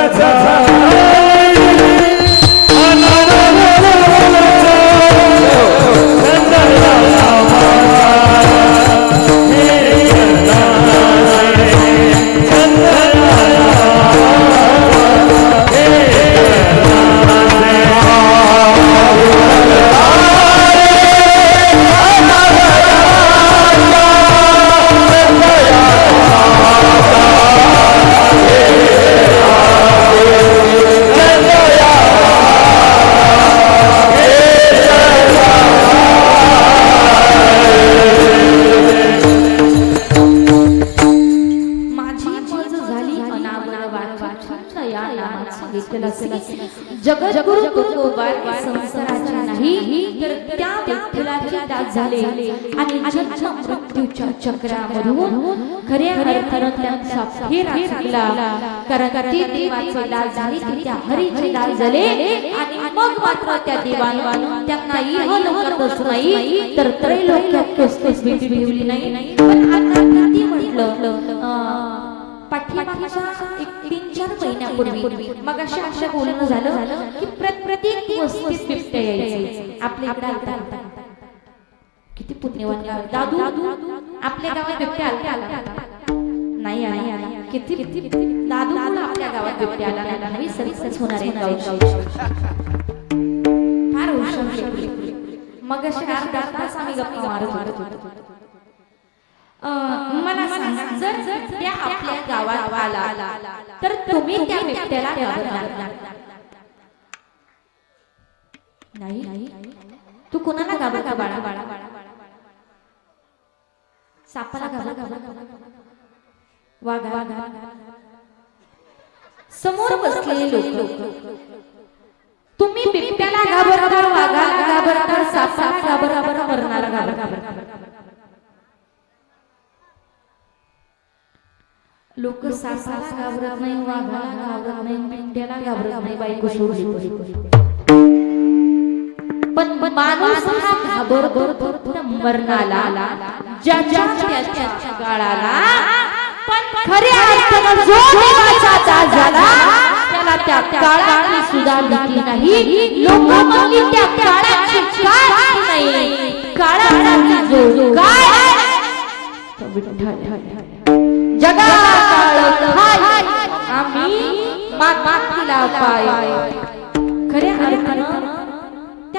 जगद्गुरु तुकोबा संसाराची नाही तर त्या विठ्ठलाची दास झाले आणि जन्म मृत्यूच्या चक्रामधून खऱ्या अर्थानं त्यांचा फेरा लागला कारण ते देवाचे दास झाले ते त्या हरीचे दास झाले आणि मग मात्र त्या देवानं त्यांना इहलोकातच नाही तर त्रैलोक्यात कसलीच भीती ठेवली नाही पण आता भीती म्हटलं पाठीमागच्या 3-4 महिन्यापूर्वी मग अशा बोलणं झालं की प्रत्येक वस्तीत बिबट्या यायचे आपल्या इकडे किती पुण्यवान गाव दादू आपल्या गावात बिबट्या आला नाही आला किती दादू आपल्या गावात बिबट्या आला नाही सरीसच होणार आहे गाव फार हुशार मग अशा अर्धा तास आम्ही गप्पा मारत होतो मला सांगा जर त्या आपल्या गावात आला तर तुम्ही त्या बिबट्याला घाबरणार नाही तू कोणाला घाबरता बाळा सापाला घाबरता वाघा समोर बसलेले लोक तुम्ही बिबट्याला घाबरता वाघाला घाबरता सापाला घाबरता मरणाला घाबरता लोक सापाला घाबरत नाही वाघाला घाबरत नाही बिबट्याला घाबरत नाही बायको सोडली पण माणूस हा घाबरतो मरणाला ज्याच्या त्याच्या काळाला पण खऱ्या अर्थानं जो देवाचा दास झाला त्याला त्या काळाची सुद्धा भीती नाही लोक म्हणली त्या काळाची काय नाही काळाचा जो काय तो विठ्ठल आम्ही मातीला पाय खऱ्या अर्थानं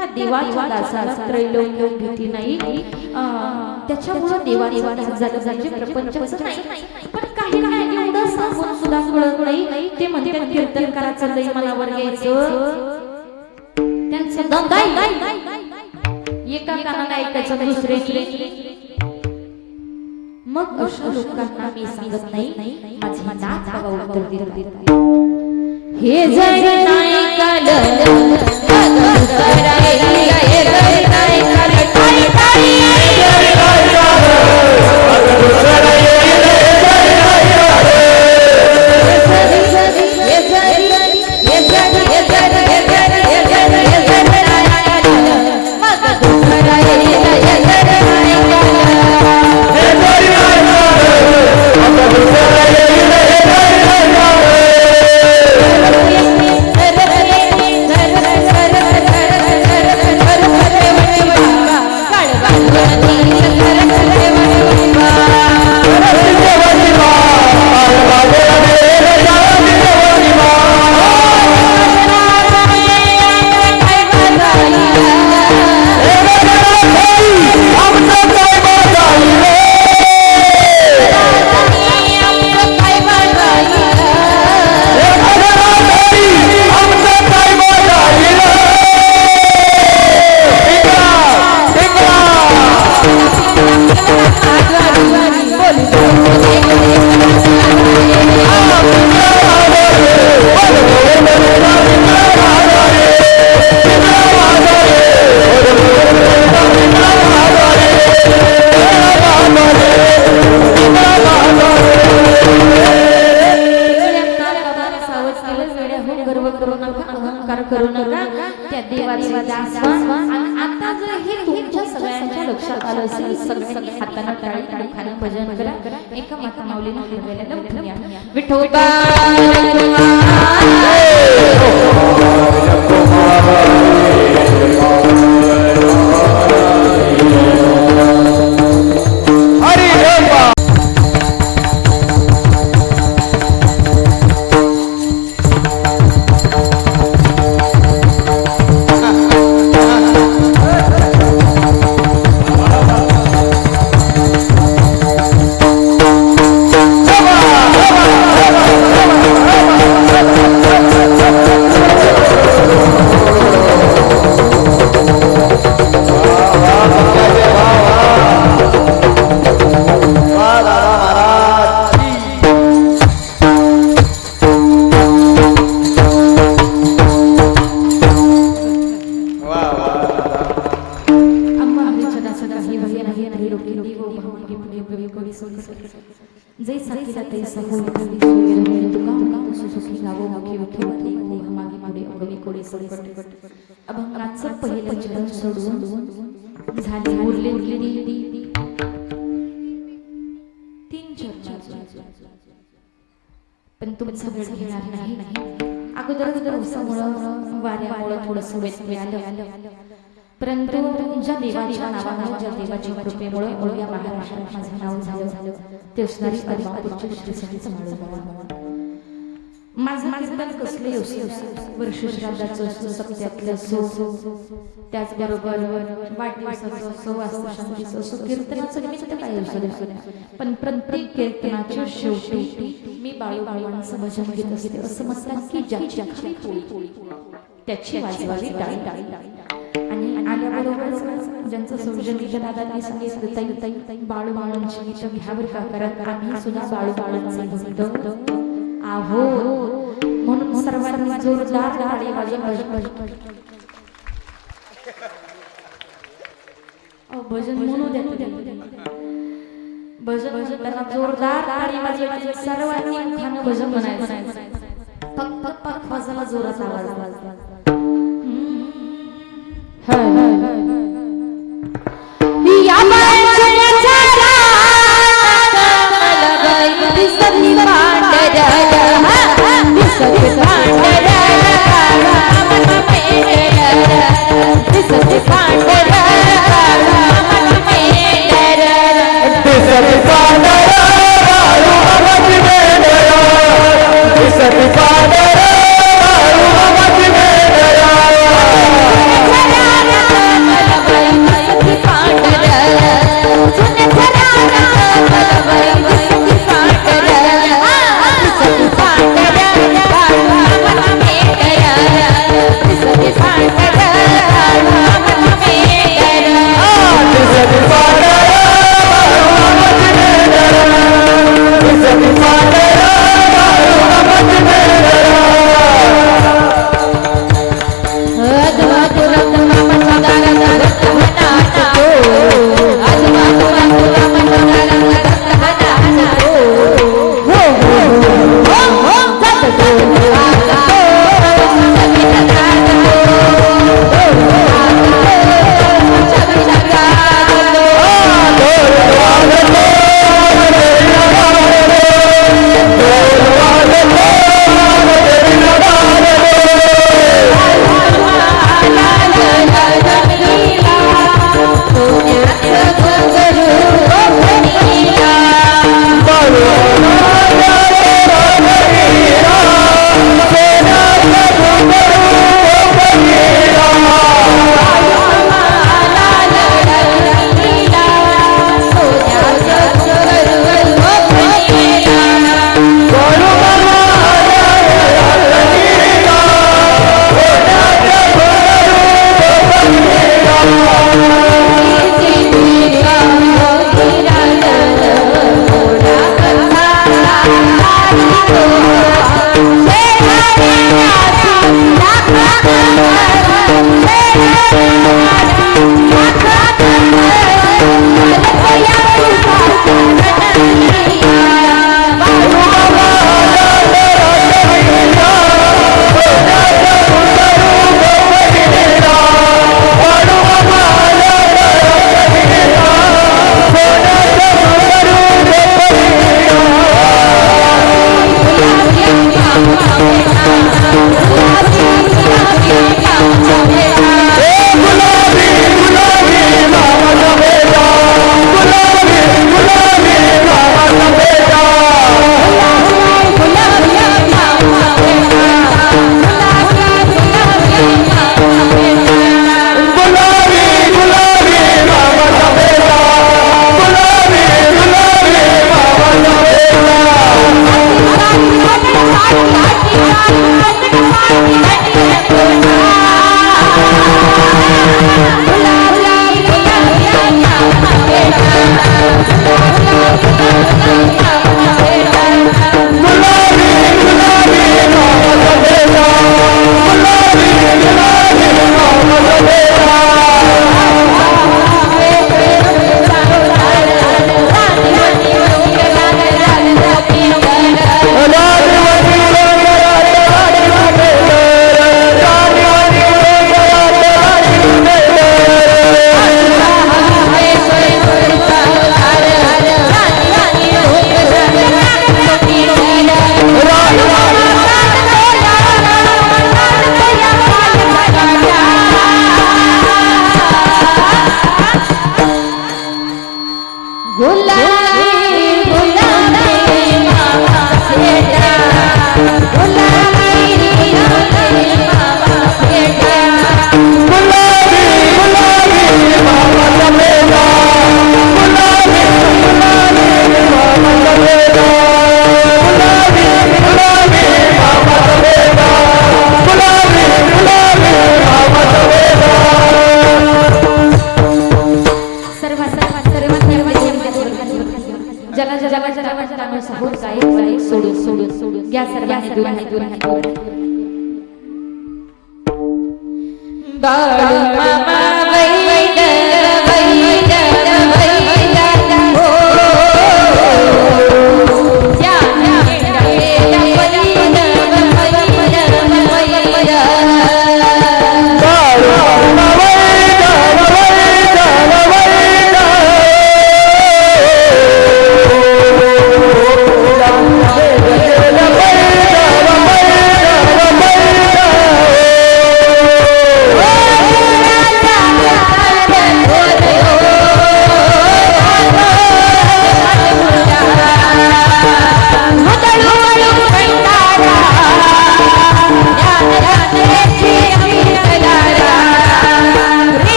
त्या देवाच्या दासाला त्रैलोक्य भीती नाही, त्याच्यामुळे देवाचा दास झालं म्हणजे प्रपंचाचं नाही. पण काही नाही एवढं सांगून सुद्धा कळत नाही. ते म्हणतात कीर्तनकाराचं लई मनावर घ्यायचं, त्यांचं दंगाई एका कानाला ऐकायचं दुसऱ्याची. मग अशा लोकांना मी सांगत नाही, माझी नाच बघा उत्तर देत हे जग नाही काल भजन करा. एका माता माऊलीने विठोबा अभंगाचं पहिलं चरण सोडून झाले उरले तीन चरण, पण तुमचा वेळ घेणार नाही. अगोदर उसामुळं वाऱ्यामुळं थोडंसं वेळ मिळालं, परंतु ज्या देवाच्या नावानं ज्या देवाच्या कृपेमुळे या महाराष्ट्रात माझं नाव झालं ते असणारी अलिबागपूरची श्रीसंत माळोबा. माझं कीर्तन कसले वर्ष श्राद्धाचं असो, सप्त्यातलं असो, त्याचबरोबर वाढदिवसाचं असो, वास्तुशांतीचं असो, कीर्तनाचं निमित्त काय असो, पण प्रत्येक कीर्तनाच्या शेवटी मी बाळूमामांचं भजन घेत असते. असं म्हणतात की ज्याची खाली पोळी त्याची वाजवावी टाळी. आणि आल्याबरोबर ज्यांचं सौजन्य दादांनी सांगितलं बाळूमामांची गीतं घ्यावर का, कारण आम्ही सुद्धा बाळूमामांचे भक्त आहो, म्हणून सर्वांनी जोरदार टाळी वाजवा. भजन म्हणू द्या, भजन त्यांना जोरदार टाळी वाजवायची, सर्वांनी खाणं भजन म्हणायचं, फक्त भजनाला जोरात आवाज. Father,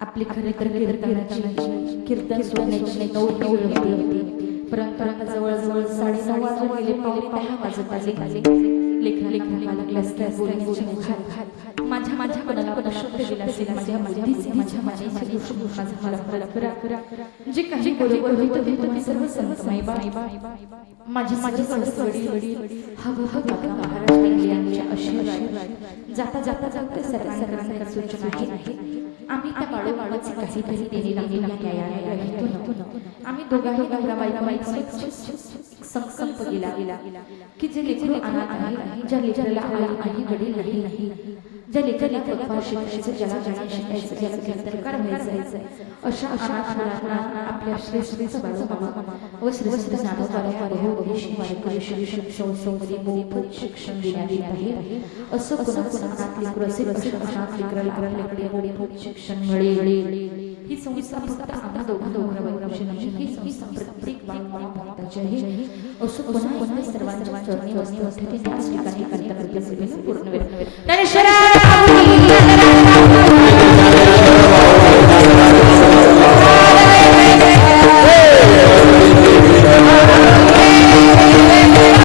आपली खरी कीर्तन सोडण्याची नऊ होती. परंतु जवळ 9:30 वाजून गेले. 9:30 वाजत आले. लेखनाला लागला माझ्या मनाला शब्द दिला असेल. माझ्या जे काही बरोबर होतं ते तुम्ही सर्व संतमाई माझे आशीर्वाद जाता सर्वांना सूचना आहे. आम्ही त्या बाळूची काहीतरी देणे लागेल. आम्ही दोघांनी नवरा-बायको संकल्प केला की जे लेकरू अनाथ आहे, ज्या लेकराला आई वडील नाही, ज्या लेकराला शिकायचं, ज्याला शिकायचं, ज्याला कीर्तनकार व्हायचं, अशा अनाथ मुलांना आपल्या श्रेष्ठ बाळूमामा व श्रेष्ठ ज्ञानोबाऱ्या संस्थेमध्ये मोफत शिक्षण देण्यात येत आहे. असं अनाथ लेकरू असेल, अनाथ लेकराला मोफत शिक्षण मिळेल. ही संस्था फक्त आम्हा दोघांची नाही, ही संस्था प्रत्येक बाळूमामाची आहे. असं पुन्हा सर्वांच्या चरणी वसते त्याच ठिकाणी पूर्ण वेळ